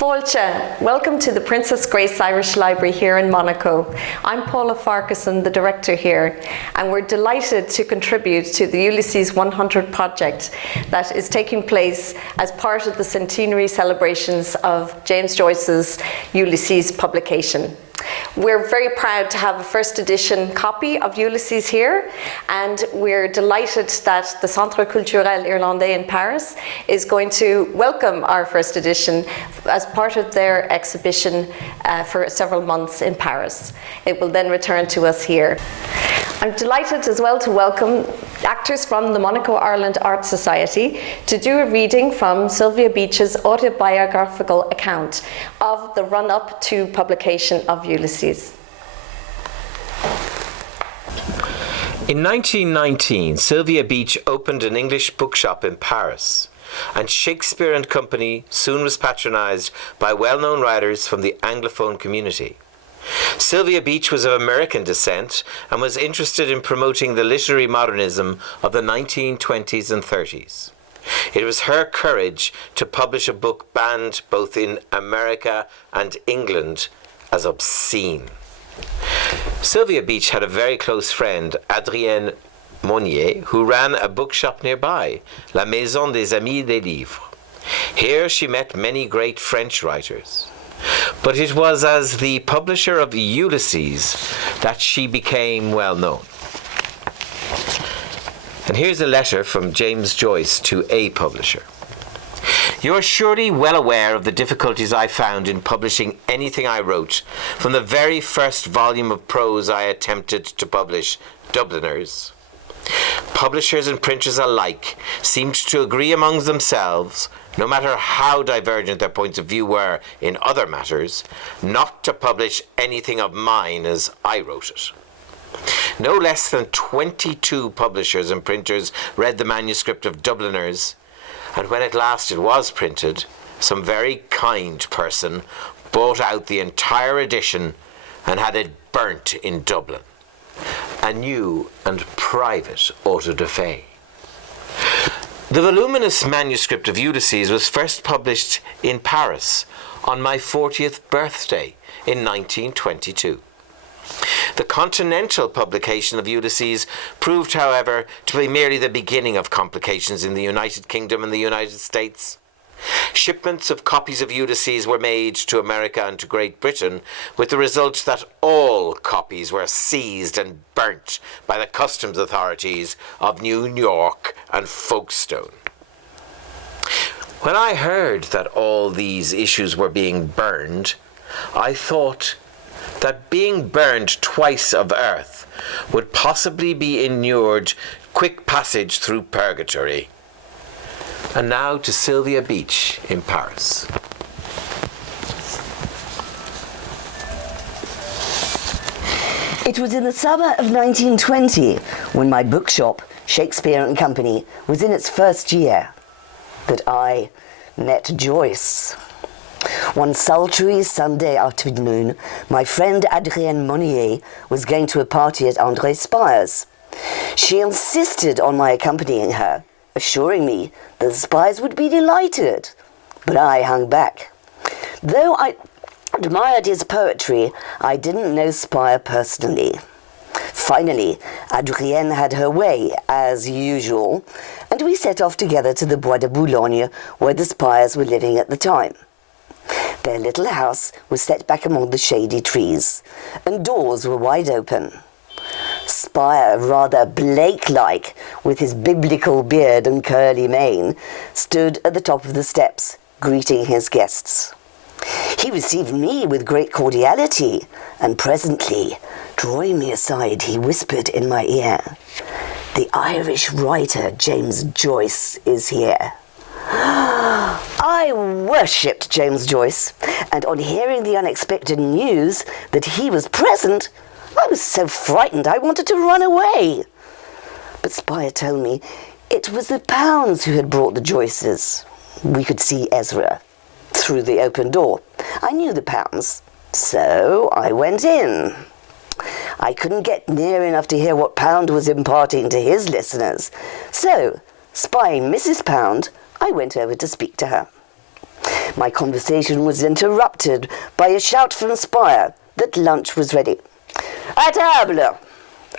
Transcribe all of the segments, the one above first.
Fáilte, welcome to the Princess Grace Irish Library here in Monaco. I'm Paula Farquharson, the director here, and we're delighted to contribute to the Ulysses 100 project that is taking place as part of the centenary celebrations of James Joyce's Ulysses publication. We're very proud to have a first edition copy of Ulysses here, and we're delighted that the Centre Culturel Irlandais in Paris is going to welcome our first edition as part of their exhibition for several months in Paris. It will then return to us here. I'm delighted as well to welcome actors from the Monaco-Ireland Art Society to do a reading from Sylvia Beach's autobiographical account of the run-up to publication of Ulysses. In 1919, Sylvia Beach opened an English bookshop in Paris, and Shakespeare and Company soon was patronised by well-known writers from the Anglophone community. Sylvia Beach was of American descent and was interested in promoting the literary modernism of the 1920s and 30s. It was her courage to publish a book banned both in America and England as obscene. Sylvia Beach had a very close friend, Adrienne Monnier, who ran a bookshop nearby, La Maison des Amis des Livres. Here she met many great French writers. But it was as the publisher of Ulysses that she became well known. And here's a letter from James Joyce to a publisher. You are surely well aware of the difficulties I found in publishing anything I wrote, from the very first volume of prose I attempted to publish, Dubliners. Publishers and printers alike seemed to agree among themselves, no matter how divergent their points of view were in other matters, not to publish anything of mine as I wrote it. No less than 22 publishers and printers read the manuscript of Dubliners, and when at last it was printed, some very kind person bought out the entire edition and had it burnt in Dublin. A new and private auto-da-fe. The voluminous manuscript of Ulysses was first published in Paris on my 40th birthday in 1922. The continental publication of Ulysses proved, however, to be merely the beginning of complications in the United Kingdom and the United States. Shipments of copies of Ulysses were made to America and to Great Britain, with the result that all copies were seized and burnt by the customs authorities of New York and Folkestone. When I heard that all these issues were being burned, I thought that being burned twice of earth would possibly be inured quick passage through purgatory. And now to Sylvia Beach in Paris. It was in the summer of 1920, when my bookshop, Shakespeare and Company, was in its first year, that I met Joyce. One sultry Sunday afternoon, my friend Adrienne Monnier was going to a party at André Spire's. She insisted on my accompanying her, assuring me that the Spires would be delighted, but I hung back. Though I admired his poetry, I didn't know Spire personally. Finally, Adrienne had her way, as usual, and we set off together to the Bois de Boulogne, where the Spires were living at the time. Their little house was set back among the shady trees, and doors were wide open. Spire, rather Blake-like, with his biblical beard and curly mane, stood at the top of the steps, greeting his guests. He received me with great cordiality, and presently, drawing me aside, he whispered in my ear, "The Irish writer James Joyce is here." I worshipped James Joyce, and on hearing the unexpected news that he was present, I was so frightened I wanted to run away. But Spire told me it was the Pounds who had brought the Joyces. We could see Ezra through the open door. I knew the Pounds, so I went in. I couldn't get near enough to hear what Pound was imparting to his listeners, so, spying Mrs. Pound, I went over to speak to her. My conversation was interrupted by a shout from Spire that lunch was ready. À table!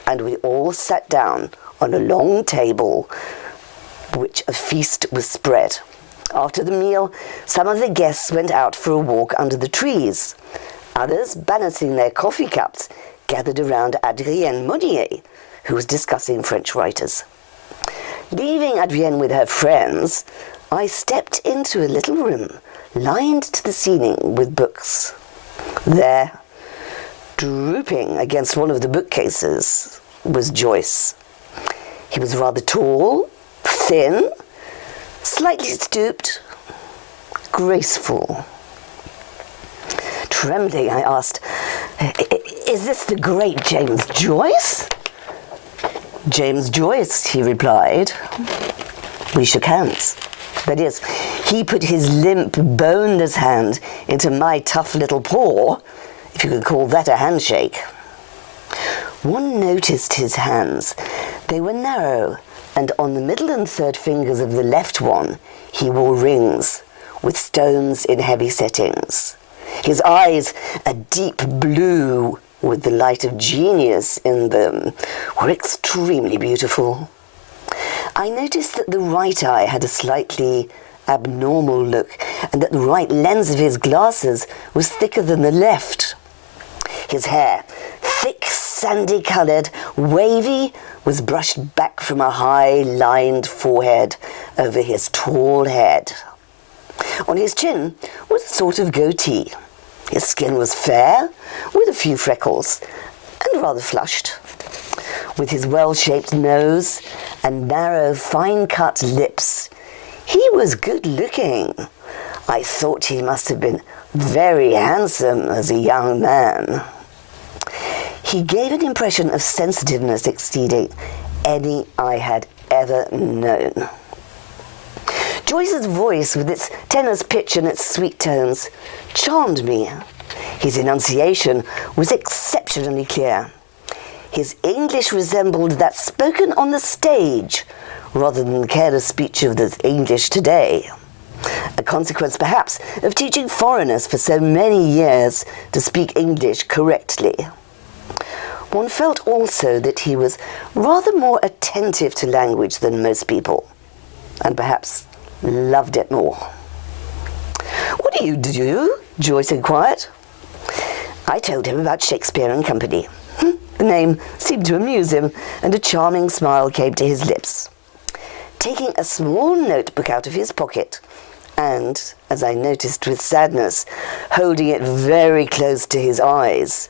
And we all sat down on a long table which a feast was spread. After the meal, some of the guests went out for a walk under the trees. Others, balancing their coffee cups, gathered around Adrienne Monnier, who was discussing French writers. Leaving Adrienne with her friends, I stepped into a little room lined to the ceiling with books. There, drooping against one of the bookcases, was Joyce. He was rather tall, thin, slightly stooped, graceful. Trembling, I asked, "Is this the great James Joyce?" "James Joyce," he replied. We shook hands. That is, he put his limp, boneless hand into my tough little paw, if you could call that a handshake. One noticed his hands. They were narrow, and on the middle and third fingers of the left one, he wore rings with stones in heavy settings. His eyes, a deep blue with the light of genius in them, were extremely beautiful. I noticed that the right eye had a slightly abnormal look, and that the right lens of his glasses was thicker than the left. His hair, thick, sandy-coloured, wavy, was brushed back from a high-lined forehead over his tall head. On his chin was a sort of goatee. His skin was fair, with a few freckles, and rather flushed. With his well-shaped nose and narrow, fine-cut lips, he was good-looking. I thought he must have been very handsome as a young man. He gave an impression of sensitiveness exceeding any I had ever known. Joyce's voice, with its tenor's pitch and its sweet tones, charmed me. His enunciation was exceptionally clear. His English resembled that spoken on the stage, rather than the careless speech of the English today. A consequence, perhaps, of teaching foreigners for so many years to speak English correctly. One felt also that he was rather more attentive to language than most people, and perhaps loved it more. "What do you do?" Joyce inquired. I told him about Shakespeare and Company. The name seemed to amuse him, and a charming smile came to his lips. Taking a small notebook out of his pocket, and, as I noticed with sadness, holding it very close to his eyes,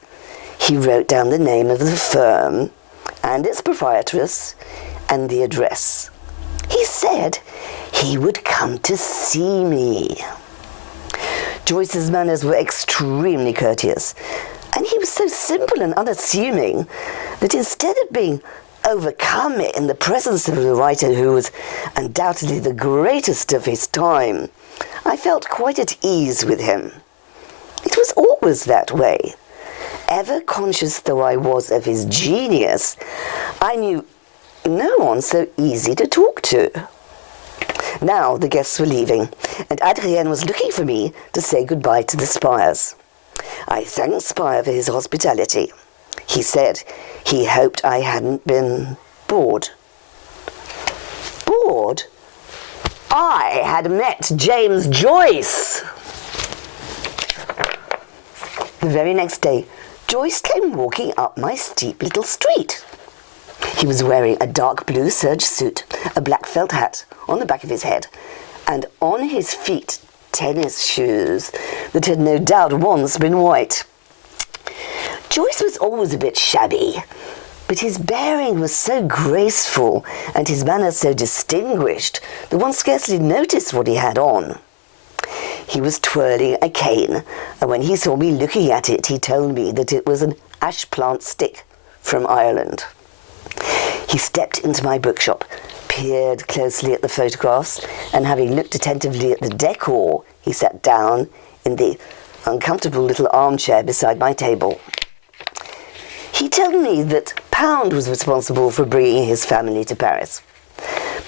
he wrote down the name of the firm, and its proprietress, and the address. He said he would come to see me. Joyce's manners were extremely courteous, and he was so simple and unassuming that instead of being overcome in the presence of a writer who was undoubtedly the greatest of his time, I felt quite at ease with him. It was always that way. Ever conscious though I was of his genius, I knew no one so easy to talk to. Now the guests were leaving, and Adrienne was looking for me to say goodbye to the Spires. I thanked Spire for his hospitality. He said he hoped I hadn't been bored. Bored? I had met James Joyce! The very next day, Joyce came walking up my steep little street. He was wearing a dark blue serge suit, a black felt hat on the back of his head, and on his feet tennis shoes that had no doubt once been white. Joyce was always a bit shabby, but his bearing was so graceful and his manner so distinguished that one scarcely noticed what he had on. He was twirling a cane, and when he saw me looking at it, he told me that it was an ash plant stick from Ireland. He stepped into my bookshop, peered closely at the photographs, and having looked attentively at the decor, he sat down in the uncomfortable little armchair beside my table. He told me that Pound was responsible for bringing his family to Paris.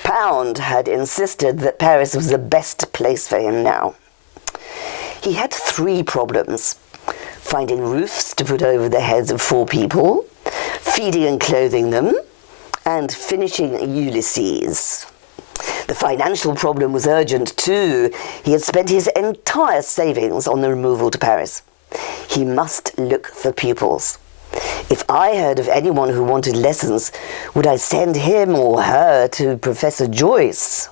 Pound had insisted that Paris was the best place for him now. He had 3 problems: finding roofs to put over the heads of 4 people, feeding and clothing them, and finishing Ulysses. The financial problem was urgent too. He had spent his entire savings on the removal to Paris. He must look for pupils. If I heard of anyone who wanted lessons, would I send him or her to Professor Joyce?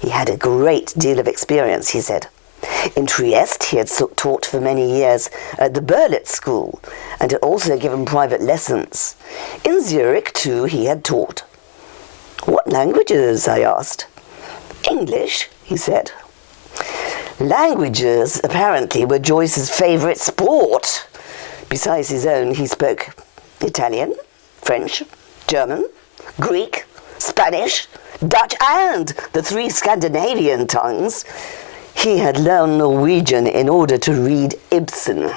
He had a great deal of experience, he said. In Trieste, he had taught for many years at the Berlitz School and had also given private lessons. In Zurich, too, he had taught. What languages? I asked. English, he said. Languages, apparently, were Joyce's favourite sport. Besides his own, he spoke Italian, French, German, Greek, Spanish, Dutch, and the 3 Scandinavian tongues. He had learned Norwegian in order to read Ibsen.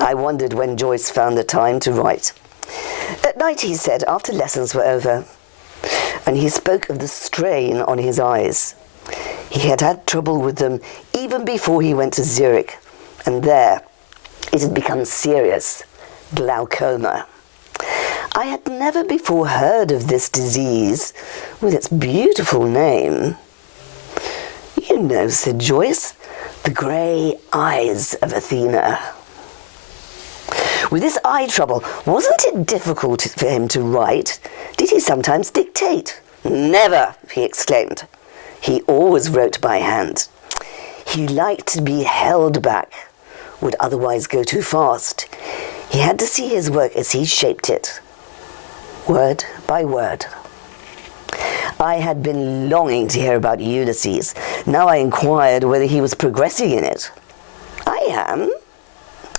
I wondered when Joyce found the time to write. At night, he said, after lessons were over, and he spoke of the strain on his eyes. He had had trouble with them even before he went to Zurich, and there it had become serious, glaucoma. I had never before heard of this disease with its beautiful name. You know, said Joyce, the grey eyes of Athena. With this eye trouble, wasn't it difficult for him to write? Did he sometimes dictate? Never, he exclaimed. He always wrote by hand. He liked to be held back, would otherwise go too fast. He had to see his work as he shaped it, word by word. I had been longing to hear about Ulysses. Now I inquired whether he was progressing in it. I am.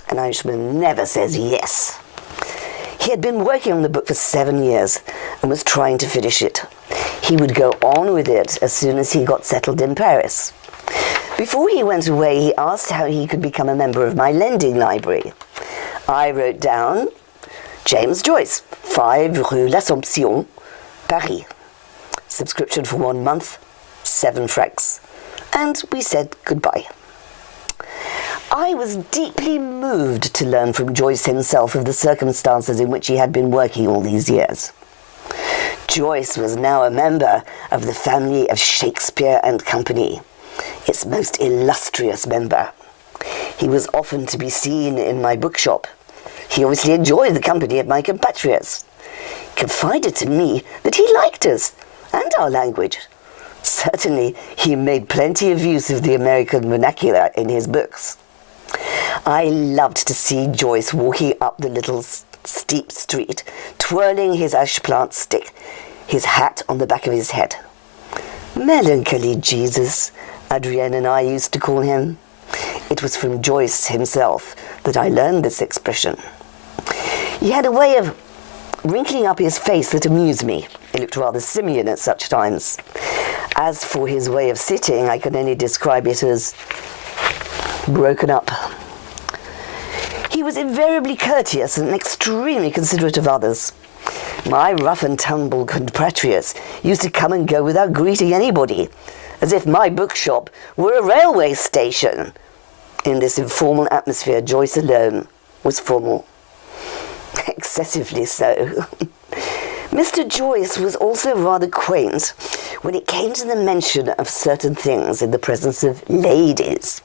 An Irishman never says yes. He had been working on the book for 7 years and was trying to finish it. He would go on with it as soon as he got settled in Paris. Before he went away, he asked how he could become a member of my lending library. I wrote down James Joyce, 5 Rue l'Assomption, Paris. Subscription for 1 month, 7 francs. And we said goodbye. I was deeply moved to learn from Joyce himself of the circumstances in which he had been working all these years. Joyce was now a member of the family of Shakespeare and Company, its most illustrious member. He was often to be seen in my bookshop. He obviously enjoyed the company of my compatriots. He confided to me that he liked us and our language. Certainly, he made plenty of use of the American vernacular in his books. I loved to see Joyce walking up the little steep street, twirling his ash plant stick, his hat on the back of his head. Melancholy Jesus, Adrienne and I used to call him. It was from Joyce himself that I learned this expression. He had a way of wrinkling up his face that amused me. He looked rather simian at such times. As for his way of sitting, I can only describe it as broken up. He was invariably courteous and extremely considerate of others. My rough and tumble compatriots used to come and go without greeting anybody, as if my bookshop were a railway station. In this informal atmosphere, Joyce alone was formal. Excessively so. Mr. Joyce was also rather quaint when it came to the mention of certain things in the presence of ladies.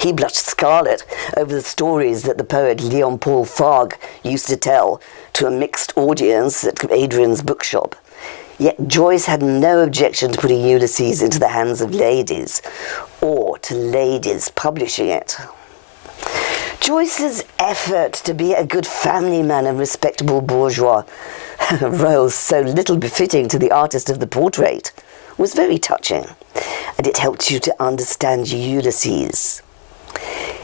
He blushed scarlet over the stories that the poet Léon Paul Fargue used to tell to a mixed audience at Adrian's bookshop. Yet Joyce had no objection to putting Ulysses into the hands of ladies, or to ladies publishing it. Joyce's effort to be a good family man and respectable bourgeois, a role so little befitting to the artist of the portrait, was very touching, and it helped you to understand Ulysses.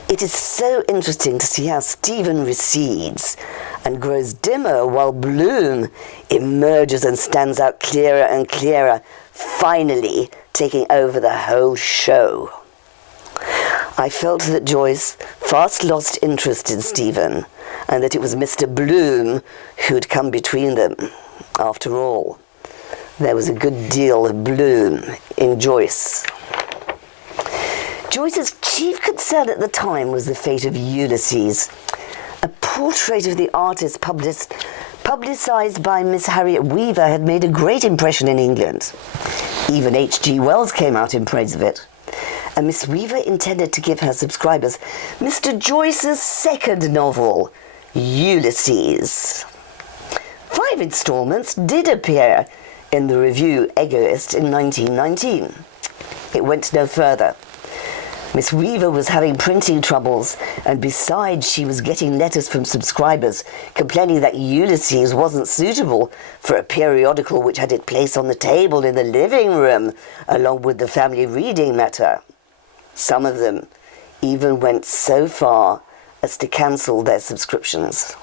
It is so interesting to see how Stephen recedes and grows dimmer while Bloom emerges and stands out clearer and clearer, finally taking over the whole show. I felt that Joyce fast lost interest in Stephen, and that it was Mr. Bloom who'd come between them. After all, there was a good deal of Bloom in Joyce. Joyce's chief concern at the time was the fate of Ulysses, a portrait of the artist publicised by Miss Harriet Weaver had made a great impression in England. Even H.G. Wells came out in praise of it. And Miss Weaver intended to give her subscribers Mr. Joyce's second novel, Ulysses. 5 instalments did appear in the review Egoist in 1919. It went no further. Miss Weaver was having printing troubles, and besides, she was getting letters from subscribers complaining that Ulysses wasn't suitable for a periodical which had its place on the table in the living room, along with the family reading matter. Some of them even went so far as to cancel their subscriptions.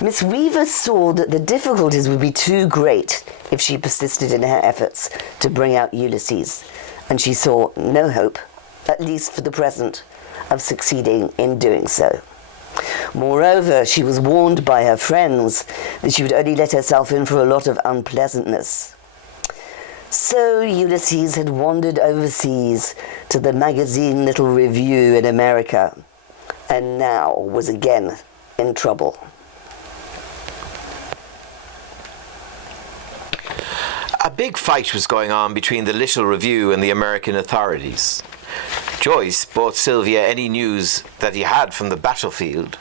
Miss Weaver saw that the difficulties would be too great if she persisted in her efforts to bring out Ulysses, and she saw no hope, at least for the present, of succeeding in doing so. Moreover, she was warned by her friends that she would only let herself in for a lot of unpleasantness. So Ulysses had wandered overseas to the magazine Little Review in America, and now was again in trouble. A big fight was going on between the Little Review and the American authorities. Joyce brought Sylvia any news that he had from the battlefield,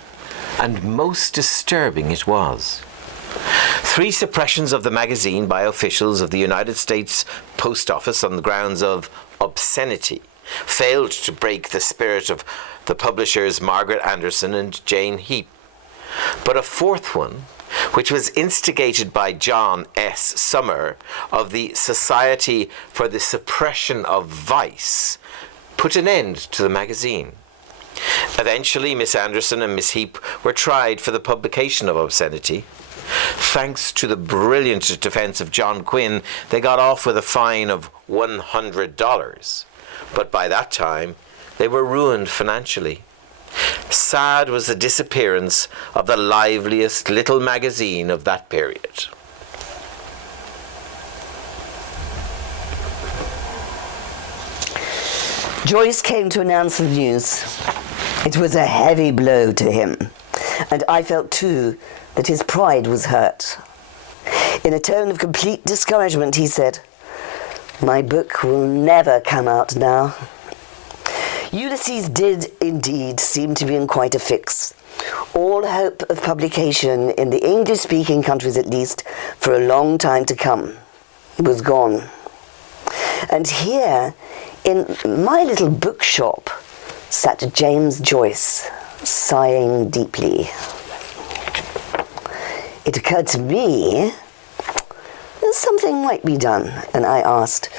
and most disturbing it was. 3 suppressions of the magazine by officials of the United States Post Office on the grounds of obscenity failed to break the spirit of the publishers Margaret Anderson and Jane Heap. But a 4th one, which was instigated by John S. Summer of the Society for the Suppression of Vice, put an end to the magazine. Eventually, Miss Anderson and Miss Heap were tried for the publication of obscenity. Thanks to the brilliant defense of John Quinn, they got off with a fine of $100. But by that time, they were ruined financially. Sad was the disappearance of the liveliest little magazine of that period. Joyce came to announce the news. It was a heavy blow to him, and I felt too that his pride was hurt. In a tone of complete discouragement, he said, "My book will never come out now." Ulysses did indeed seem to be in quite a fix. All hope of publication, in the English-speaking countries at least, for a long time to come, was gone. And here, in my little bookshop, sat James Joyce, sighing deeply. It occurred to me that something might be done, and I asked,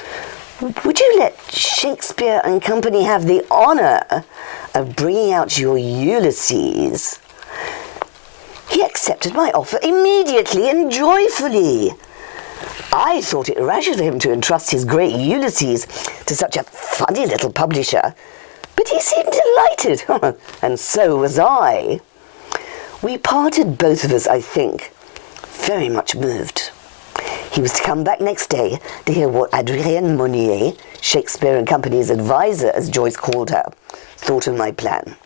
"Would you let Shakespeare and Company have the honour of bringing out your Ulysses?" He accepted my offer immediately and joyfully. I thought it rash of him to entrust his great Ulysses to such a funny little publisher, but he seemed delighted, and so was I. We parted, both of us, I think, very much moved. He was to come back next day to hear what Adrienne Monnier, Shakespeare and Company's advisor, as Joyce called her, thought of my plan.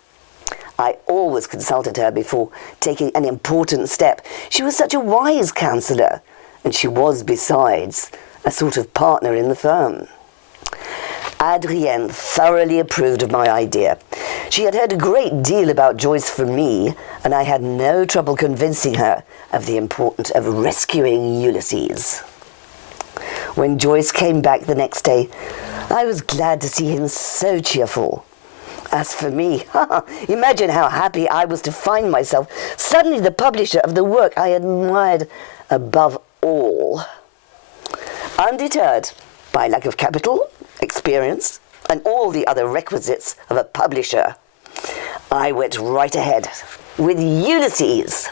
I always consulted her before taking an important step. She was such a wise counsellor, and she was, besides, a sort of partner in the firm. Adrienne thoroughly approved of my idea. She had heard a great deal about Joyce from me, and I had no trouble convincing her of the importance of rescuing Ulysses. When Joyce came back the next day, I was glad to see him so cheerful. As for me, imagine how happy I was to find myself suddenly the publisher of the work I admired above all. Undeterred by lack of capital, experience, and all the other requisites of a publisher, I went right ahead with Ulysses.